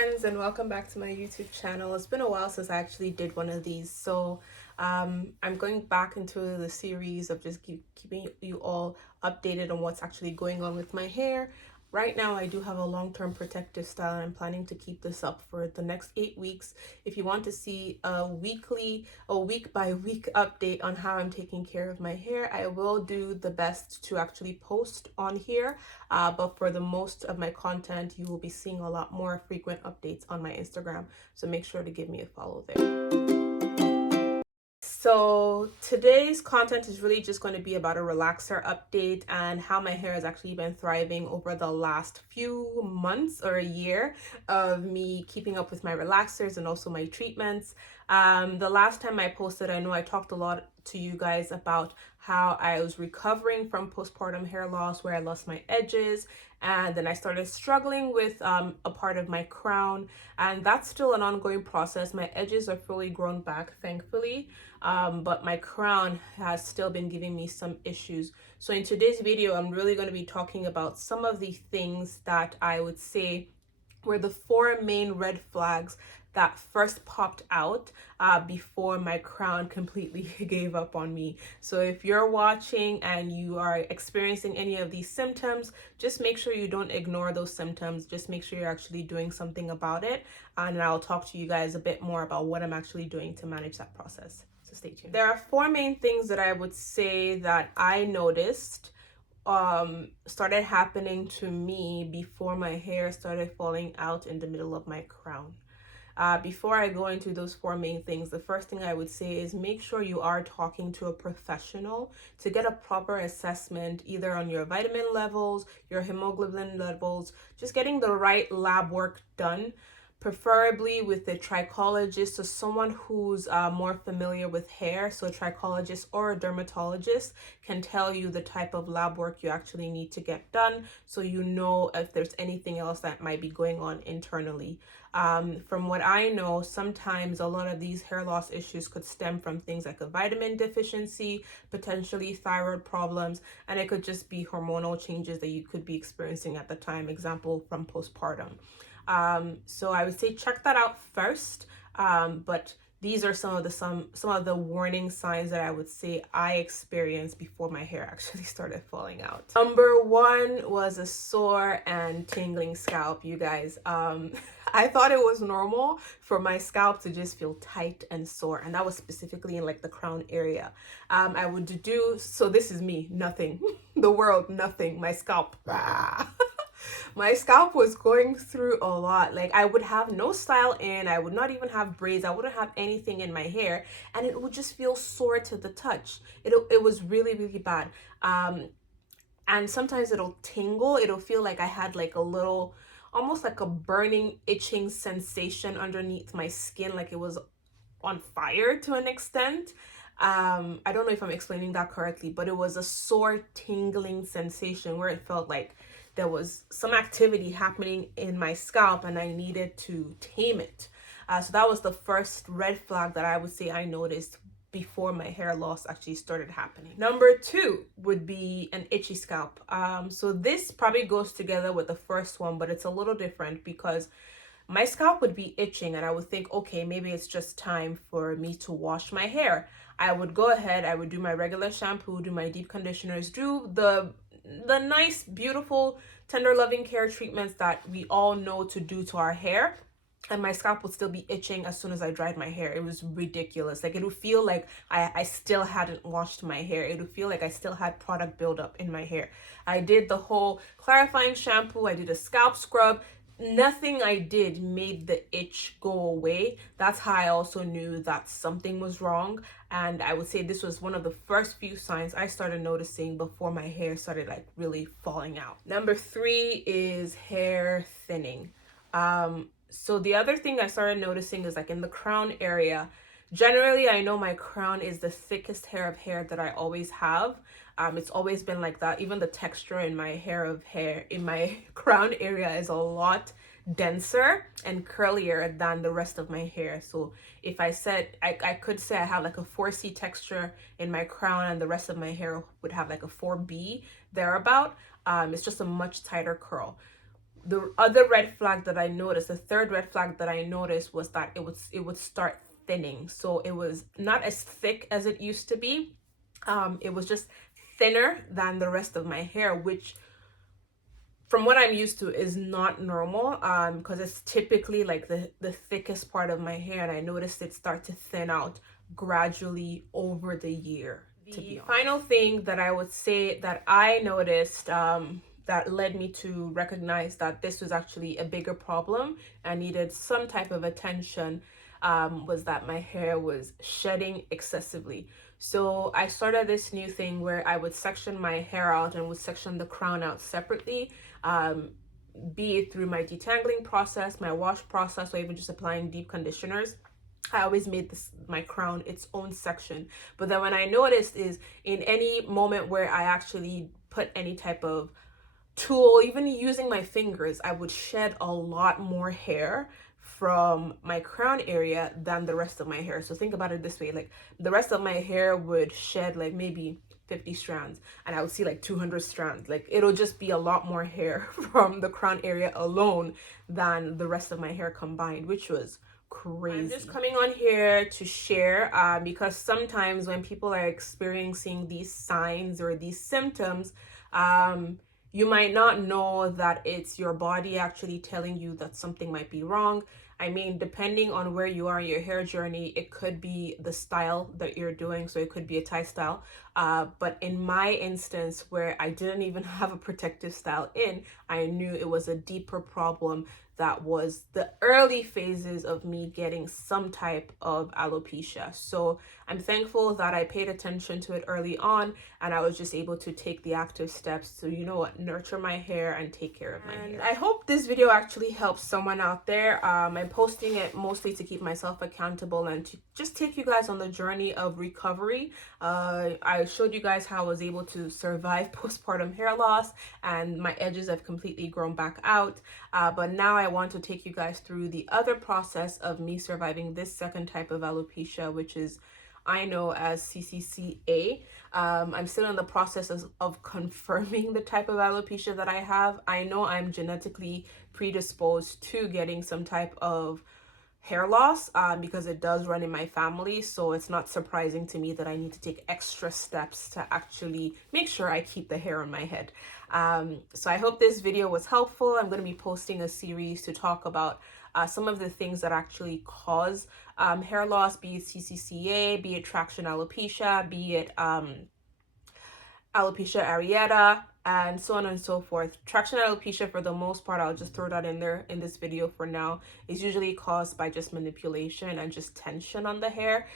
friends, and welcome back to my YouTube channel. It's been a while since I actually did one of these, so I'm going back into the series of just keeping you all updated on what's actually going on with my hair. Right now, I do have a long-term protective style, and I'm planning to keep this up for the next 8 weeks. If you want to see a week-by-week update on how I'm taking care of my hair, I will do the best to actually post on here. But for the most of my content, you will be seeing a lot more frequent updates on my Instagram. So make sure to give me a follow there. So today's content is really just going to be about a relaxer update and how my hair has actually been thriving over the last few months or a year of me keeping up with my relaxers and also my treatments. The last time I posted, I know I talked a lot to you guys about how I was recovering from postpartum hair loss, where I lost my edges, and then I started struggling with a part of my crown, and that's still an ongoing process. My edges are fully grown back, thankfully, but my crown has still been giving me some issues. So in today's video, I'm really going to be talking about some of the things that I would say were the 4 main red flags that first popped out before my crown completely gave up on me. So if you're watching and you are experiencing any of these symptoms, just make sure you don't ignore those symptoms. Just make sure you're actually doing something about it. And I'll talk to you guys a bit more about what I'm actually doing to manage that process. So stay tuned. There are 4 main things that I would say that I noticed started happening to me before my hair started falling out in the middle of my crown. Before I go into those 4 main things, the first thing I would say is make sure you are talking to a professional to get a proper assessment, either on your vitamin levels, your hemoglobin levels, just getting the right lab work done, preferably with a trichologist, so someone who's more familiar with hair. So a trichologist or a dermatologist can tell you the type of lab work you actually need to get done, so you know if there's anything else that might be going on internally. From what I know, sometimes a lot of these hair loss issues could stem from things like a vitamin deficiency, potentially thyroid problems, and it could just be hormonal changes that you could be experiencing at the time, example from postpartum. So I would say check that out first. But these are some of the warning signs that I would say I experienced before my hair actually started falling out. Number 1 was a sore and tingling scalp, you guys. I thought it was normal for my scalp to just feel tight and sore, and that was specifically in like the crown area. I would do, so this is me, nothing. The world, nothing. My scalp. My scalp was going through a lot. Like, I would have no style in, I would not even have braids, I wouldn't have anything in my hair, and it would just feel sore to the touch. It was really, really bad. And sometimes it'll tingle. It'll feel like I had like a little, almost like a burning, itching sensation underneath my skin, like it was on fire to an extent. I don't know if I'm explaining that correctly, but it was a sore, tingling sensation where it felt like there was some activity happening in my scalp and I needed to tame it. So that was the first red flag that I would say I noticed before my hair loss actually started happening. Number 2 would be an itchy scalp. So this probably goes together with the first one, but it's a little different because my scalp would be itching and I would think, okay, maybe it's just time for me to wash my hair. I would go ahead, I would do my regular shampoo, do my deep conditioners, do the nice, beautiful, tender loving care treatments that we all know to do to our hair, and my scalp would still be itching as soon as I dried my hair. It was ridiculous. Like, it would feel like I still hadn't washed my hair. It would feel like I still had product buildup in my hair. I did the whole clarifying shampoo, I did a scalp scrub. Nothing I did made the itch go away. That's how I also knew that something was wrong. And I would say this was one of the first few signs I started noticing before my hair started like really falling out. Number 3 is hair thinning. So the other thing I started noticing is like in the crown area. Generally, I know my crown is the thickest hair of hair that I always have. It's always been like that. Even the texture in my hair in my crown area is a lot denser and curlier than the rest of my hair. So if I said, I could say I have like a 4C texture in my crown and the rest of my hair would have like a 4B thereabout. It's just a much tighter curl. The other red flag that I noticed, the third red flag that I noticed, was that it would start thinning. So it was not as thick as it used to be. It was just thinner than the rest of my hair, which from what I'm used to is not normal, because it's typically like the thickest part of my hair, and I noticed it start to thin out gradually over the year. The final thing that I would say that I noticed, that led me to recognize that this was actually a bigger problem and needed some type of attention, was that my hair was shedding excessively. So I started this new thing where I would section my hair out and would section the crown out separately, be it through my detangling process, my wash process, or even just applying deep conditioners. I always made my crown its own section. But then when I noticed is in any moment where I actually put any type of tool, even using my fingers, I would shed a lot more hair from my crown area than the rest of my hair. So think about it this way, like the rest of my hair would shed like maybe 50 strands, and I would see like 200 strands. Like it'll just be a lot more hair from the crown area alone than the rest of my hair combined, which was crazy. I'm just coming on here to share, because sometimes when people are experiencing these signs or these symptoms, you might not know that it's your body actually telling you that something might be wrong. I mean, depending on where you are in your hair journey, it could be the style that you're doing. So it could be a tie style. But in my instance, where I didn't even have a protective style in, I knew it was a deeper problem that was the early phases of me getting some type of alopecia. So I'm thankful that I paid attention to it early on, and I was just able to take the active steps to, you know what, nurture my hair and take care of my hair. I hope this video actually helps someone out there. I'm posting it mostly to keep myself accountable and to just take you guys on the journey of recovery. I showed you guys how I was able to survive postpartum hair loss, and my edges have completely grown back out. But now I want to take you guys through the other process of me surviving this second type of alopecia, which is I know as CCCA. I'm still in the process of confirming the type of alopecia that I have. I know I'm genetically predisposed to getting some type of hair loss, because it does run in my family. So it's not surprising to me that I need to take extra steps to actually make sure I keep the hair on my head. So I hope this video was helpful. I'm going to be posting a series to talk about some of the things that actually cause hair loss, be it CCCA, be it traction alopecia, be it alopecia areata, and so on and so forth. Traction alopecia, for the most part, I'll just throw that in there in this video for now, is usually caused by just manipulation and just tension on the hair.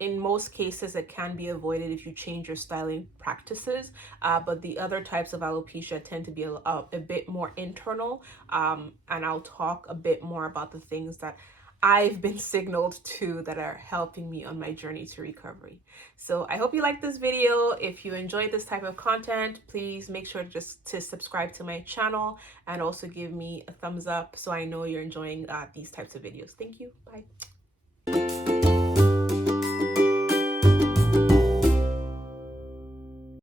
In most cases, it can be avoided if you change your styling practices, but the other types of alopecia tend to be a bit more internal, and I'll talk a bit more about the things that I've been signaled to that are helping me on my journey to recovery. So I hope you liked this video. If you enjoyed this type of content, please make sure to subscribe to my channel and also give me a thumbs up so I know you're enjoying these types of videos. Thank you. Bye.